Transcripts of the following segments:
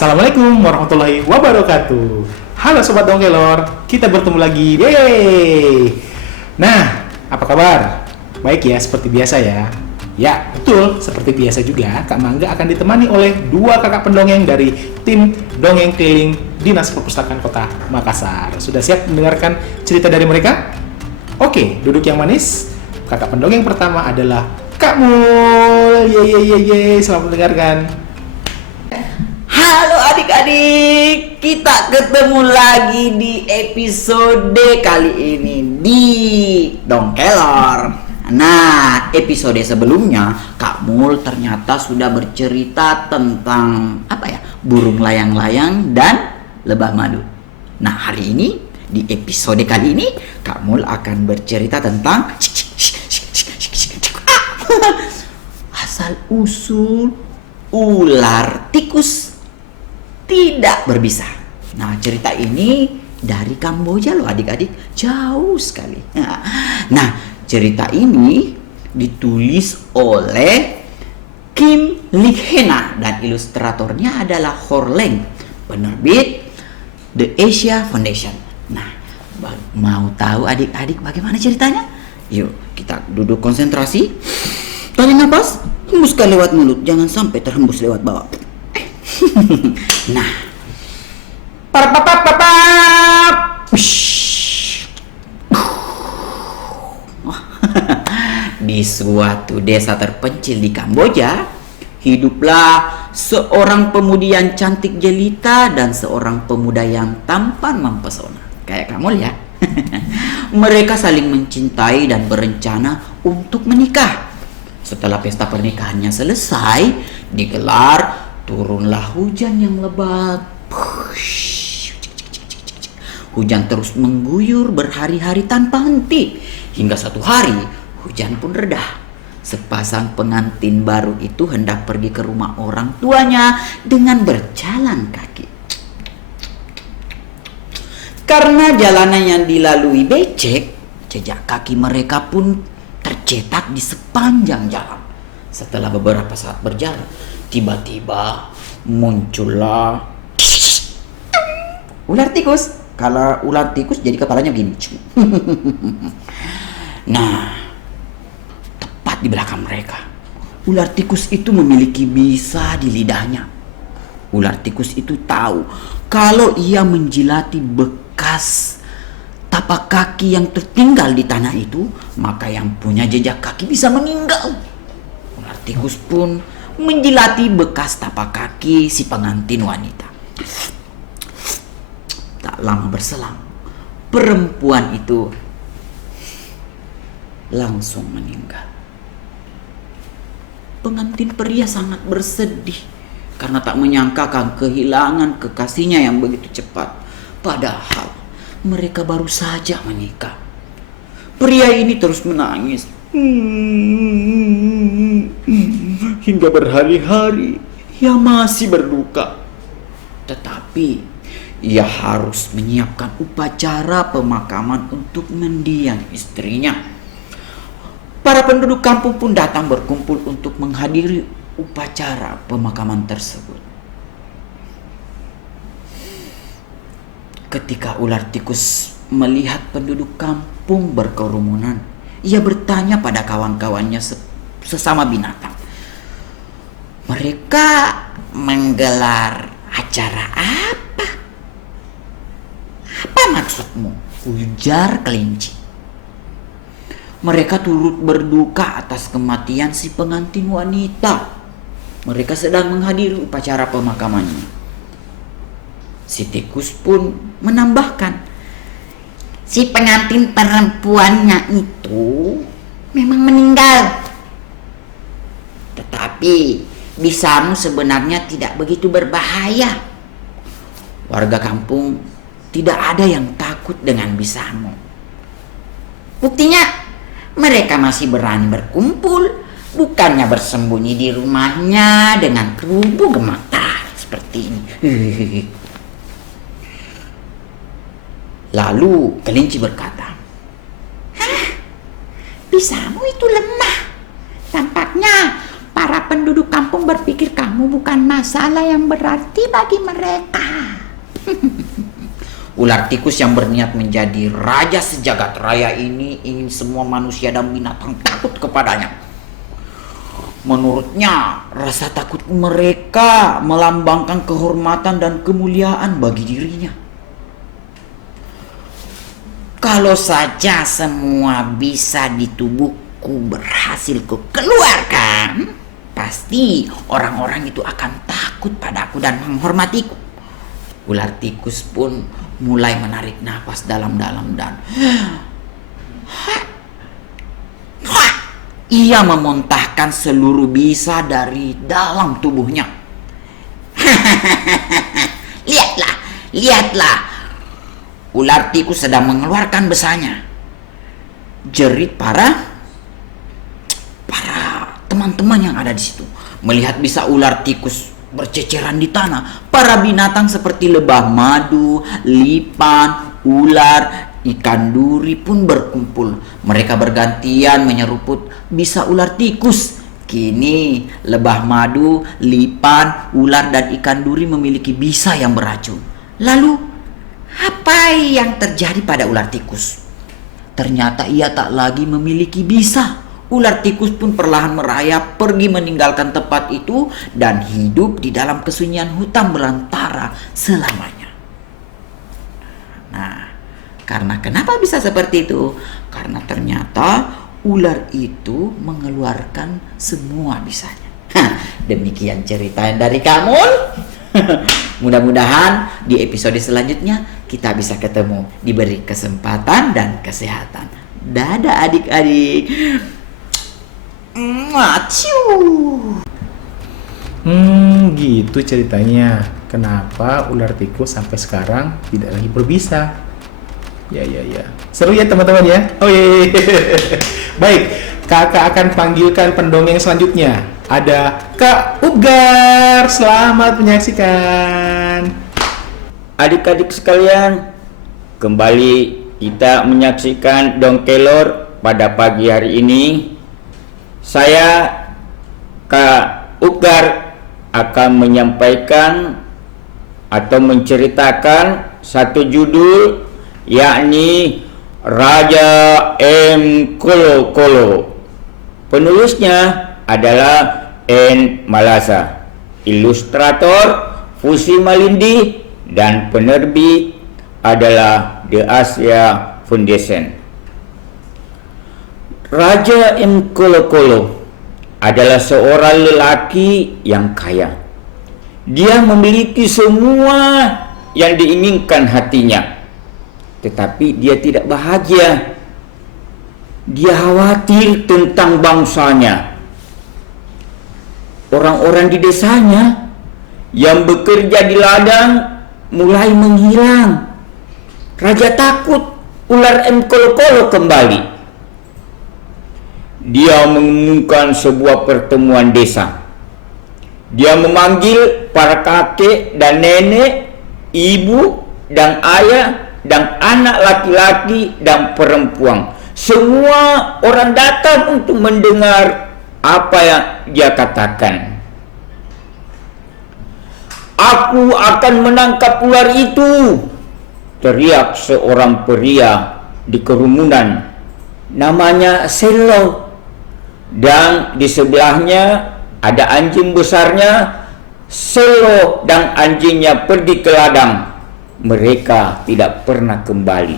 Assalamualaikum warahmatullahi wabarakatuh. Halo Sobat Dongkelor, kita bertemu lagi. Yeay. Nah, apa kabar? Baik ya, seperti biasa ya. Ya, betul, seperti biasa juga, Kak Mangga akan ditemani oleh dua kakak pendongeng dari tim Dongeng Keliling Dinas Perpustakaan Kota Makassar. Sudah siap mendengarkan cerita dari mereka? Oke, duduk yang manis. Kakak pendongeng pertama adalah Kak Mul. Yeay, selamat mendengarkan. Halo adik-adik, kita ketemu lagi di episode kali ini di Dongkelor. Nah, episode sebelumnya Kak Mul ternyata sudah bercerita tentang burung layang-layang dan lebah madu. Nah, hari ini di episode kali ini Kak Mul akan bercerita tentang asal usul ular tikus tidak berbisa. Nah, cerita ini dari Kamboja loh adik-adik, jauh sekali. Nah, cerita ini ditulis oleh Kim Likhena dan ilustratornya adalah Horleng, penerbit The Asia Foundation. Nah, mau tahu adik-adik bagaimana ceritanya? Yuk, kita duduk konsentrasi. Tarik nafas, hembuskan lewat mulut, jangan sampai terhembus lewat bawah. Nah, di suatu desa terpencil di Kamboja, hiduplah seorang pemudi yang cantik jelita dan seorang pemuda yang tampan mempesona. Kayak kamu ya. Mereka saling mencintai dan berencana untuk menikah. Setelah pesta pernikahannya selesai, digelar, turunlah hujan yang lebat. Hujan terus mengguyur berhari-hari tanpa henti. Hingga satu hari, hujan pun reda. Sepasang pengantin baru itu hendak pergi ke rumah orang tuanya dengan berjalan kaki. Karena jalanan yang dilalui becek, jejak kaki mereka pun tercetak di sepanjang jalan. Setelah beberapa saat berjalan, tiba-tiba muncullah ular tikus. Kalau ular tikus jadi kepalanya begini. Nah, tepat di belakang mereka, ular tikus itu memiliki bisa di lidahnya. Ular tikus itu tahu kalau ia menjilati bekas tapak kaki yang tertinggal di tanah itu, maka yang punya jejak kaki bisa meninggal. Ular tikus pun menjilati bekas tapak kaki si pengantin wanita. Tak lama berselang, perempuan itu langsung meninggal. Pengantin pria sangat bersedih karena tak menyangka akan kehilangan kekasihnya yang begitu cepat. Padahal mereka baru saja menikah. Pria ini terus menangis hingga berhari-hari ia masih berduka. Tetapi ia harus menyiapkan upacara pemakaman untuk mendiang istrinya. Para penduduk kampung pun datang berkumpul untuk menghadiri upacara pemakaman tersebut. Ketika ular tikus melihat penduduk kampung berkerumunan, ia bertanya pada kawan-kawannya sesama binatang. Mereka menggelar acara apa? Apa maksudmu? Ujar kelinci. Mereka turut berduka atas kematian si pengantin wanita. Mereka sedang menghadiri upacara pemakamannya. Si tikus pun menambahkan, si pengantin perempuannya itu memang meninggal. Tetapi bisamu sebenarnya tidak begitu berbahaya. Warga kampung tidak ada yang takut dengan bisamu. Buktinya, mereka masih berani berkumpul, bukannya bersembunyi di rumahnya dengan tubuh gemetar seperti ini. Lalu kelinci berkata, bisamu itu lemah. Tampaknya para penduduk kampung berpikir kamu bukan masalah yang berarti bagi mereka. Ular tikus yang berniat menjadi raja sejagat raya ini ingin semua manusia dan binatang takut kepadanya. Menurutnya, rasa takut mereka melambangkan kehormatan dan kemuliaan bagi dirinya. Kalau saja semua bisa di tubuhku berhasil kukeluarkan, pasti orang-orang itu akan takut padaku dan menghormatiku. Ular tikus pun mulai menarik napas dalam-dalam dan ia memuntahkan seluruh bisa dari dalam tubuhnya. Lihatlah. Ular tikus sedang mengeluarkan besarnya. Jerit para teman-teman yang ada di situ. Melihat bisa ular tikus berceceran di tanah, para binatang seperti lebah madu, lipan, ular, ikan duri pun berkumpul. Mereka bergantian menyeruput bisa ular tikus. Kini lebah madu, lipan, ular dan ikan duri memiliki bisa yang beracun. Lalu apa yang terjadi pada ular tikus? Ternyata ia tak lagi memiliki bisa. Ular tikus pun perlahan merayap pergi meninggalkan tempat itu dan hidup di dalam kesunyian hutan belantara selamanya. Nah, karena kenapa bisa seperti itu? Karena ternyata ular itu mengeluarkan semua bisanya. Demikian cerita yang dari Kamul. Mudah-mudahan di episode selanjutnya kita bisa ketemu, diberi kesempatan dan kesehatan. Dadah adik-adik. Gitu ceritanya. Kenapa ular tikus sampai sekarang tidak lagi berbisa? Ya. Seru ya teman-teman ya. Oh iya. Baik, kakak akan panggilkan pendongeng selanjutnya. Ada Kak Upgar. Selamat menyaksikan. Adik-adik sekalian, kembali kita menyaksikan Dongkelor pada pagi hari ini. Saya Kak Upgar akan menyampaikan atau menceritakan satu judul, yakni Raja M. Kolo Kolo. Penulisnya adalah N. Malasa, ilustrator Fusi Malindi, dan penerbit adalah The Asia Foundation. Raja M. Kolo Kolo adalah seorang lelaki yang kaya. Dia memiliki semua yang diinginkan hatinya, tetapi dia tidak bahagia. Dia khawatir tentang bangsanya. Orang-orang di desanya yang bekerja di ladang mulai menghilang. Raja takut ular M. Kolo Kolo kembali. Dia mengumumkan sebuah pertemuan desa. Dia memanggil para kakek dan nenek, ibu dan ayah, dan anak laki-laki dan perempuan. Semua orang datang untuk mendengar apa yang dia katakan. "Aku akan menangkap ular itu," teriak seorang pria di kerumunan. Namanya Selo. Dan di sebelahnya ada anjing besarnya. Selo dan anjingnya pergi ke ladang. Mereka tidak pernah kembali.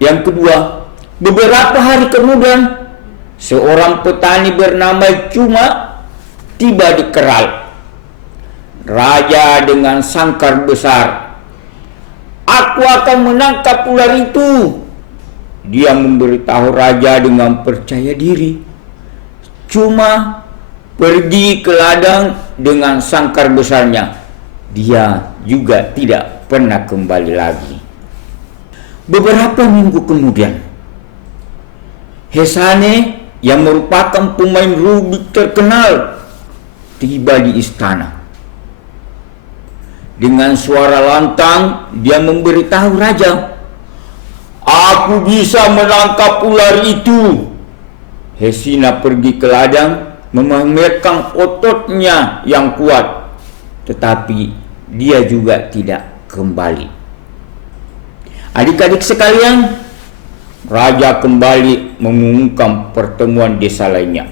Yang kedua, beberapa hari kemudian, seorang petani bernama Cuma tiba di Keral. Raja dengan sangkar besar. "Aku akan menangkap ular itu," dia memberitahu raja dengan percaya diri. Cuma pergi ke ladang dengan sangkar besarnya. Dia juga tidak pernah kembali lagi. Beberapa minggu kemudian, Hesane yang merupakan pemain rubik terkenal tiba di istana. Dengan suara lantang dia memberitahu raja, "Aku bisa menangkap ular itu." Hesina pergi ke ladang memamerkan ototnya yang kuat, tetapi dia juga tidak kembali. Adik-adik sekalian, raja kembali mengumumkan pertemuan desa lainnya.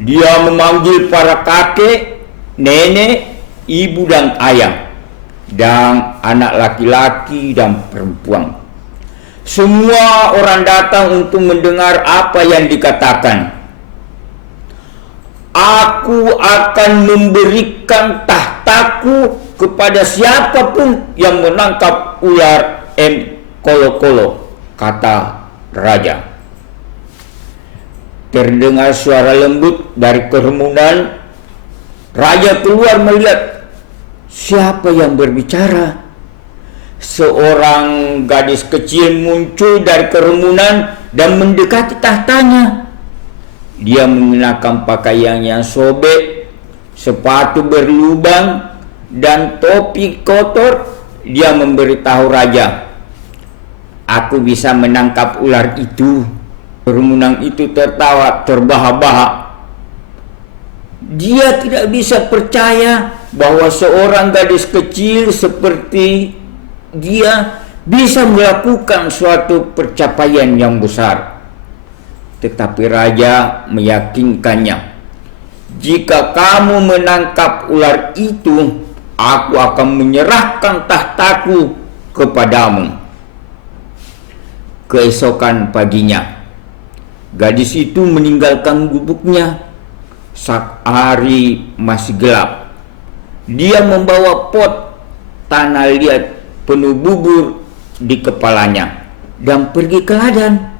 Dia memanggil para kakek, nenek, ibu dan ayah, dan anak laki-laki dan perempuan. Semua orang datang untuk mendengar apa yang dikatakan. Aku akan memberikan tahtaku kepada siapapun yang menangkap ular Kolo-Kolo, kata raja. Terdengar suara lembut dari kerumunan. Raja keluar melihat siapa yang berbicara. Seorang gadis kecil muncul dari kerumunan dan mendekati tahtanya. Dia mengenakan pakaian yang sobek, sepatu berlubang, dan topi kotor. Dia memberitahu raja, "Aku bisa menangkap ular itu." Kerumunan itu tertawa terbahak-bahak. Dia tidak bisa percaya bahwa seorang gadis kecil seperti dia bisa melakukan suatu pencapaian yang besar. Tetapi raja meyakinkannya, "Jika kamu menangkap ular itu, aku akan menyerahkan tahtaku kepadamu." Keesokan paginya, gadis itu meninggalkan gubuknya. Saat hari masih gelap, dia membawa pot tanah liat penuh bubur di kepalanya dan pergi ke ladang.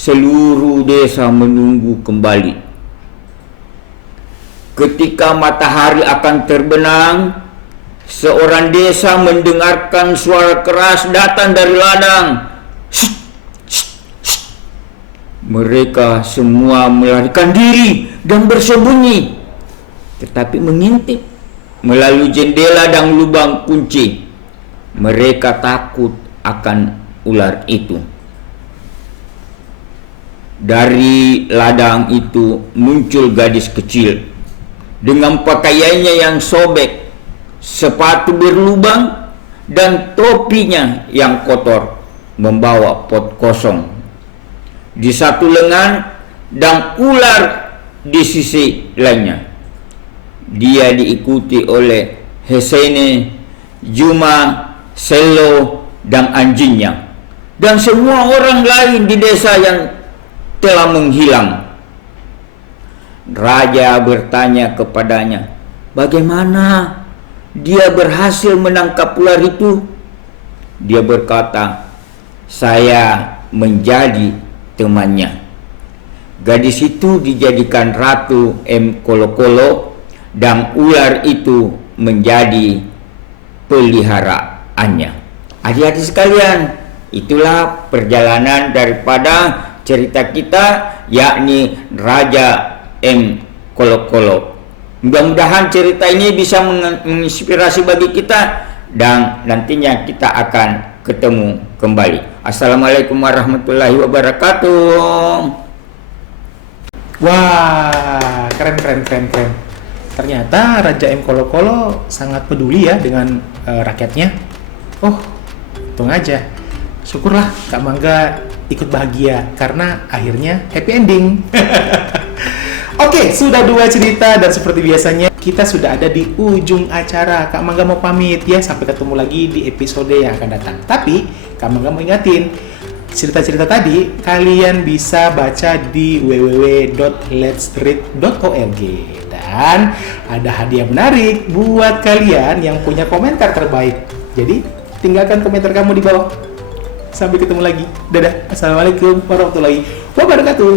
Seluruh desa menunggu kembali. Ketika matahari akan terbenam, seorang desa mendengarkan suara keras datang dari ladang. "Shh, shh, shh." Mereka semua melarikan diri dan bersembunyi, tetapi mengintip melalui jendela dan lubang kunci. Mereka takut akan ular itu. Dari ladang itu muncul gadis kecil dengan pakaiannya yang sobek, sepatu berlubang, dan topinya yang kotor, membawa pot kosong di satu lengan dan ular di sisi lainnya. Dia diikuti oleh Hesene, Juma, Selo, dan anjingnya, dan semua orang lain di desa yang telah menghilang. Raja bertanya kepadanya, bagaimana dia berhasil menangkap ular itu? Dia berkata, "Saya menjadi temannya." Gadis itu dijadikan Ratu Kolo-Kolo dan ular itu menjadi peliharaannya. Adik-adik sekalian, itulah perjalanan daripada cerita kita, yakni Raja Kolo-Kolo. Mudah-mudahan cerita ini bisa menginspirasi bagi kita dan nantinya kita akan ketemu kembali. Assalamualaikum warahmatullahi wabarakatuh. Wah, keren. Ternyata Raja Kolo-Kolo sangat peduli ya dengan rakyatnya. Oh, untung aja. Syukurlah Kak Mangga ikut bahagia karena akhirnya happy ending. Oke, sudah 2 cerita dan seperti biasanya kita sudah ada di ujung acara. Kak Mangga mau pamit ya, sampai ketemu lagi di episode yang akan datang. Tapi Kak Mangga mau ingatin, cerita-cerita tadi kalian bisa baca di www.letsread.org. Dan ada hadiah menarik buat kalian yang punya komentar terbaik. Jadi tinggalkan komentar kamu di bawah. Sampai ketemu lagi. Dadah. Assalamualaikum warahmatullahi wabarakatuh.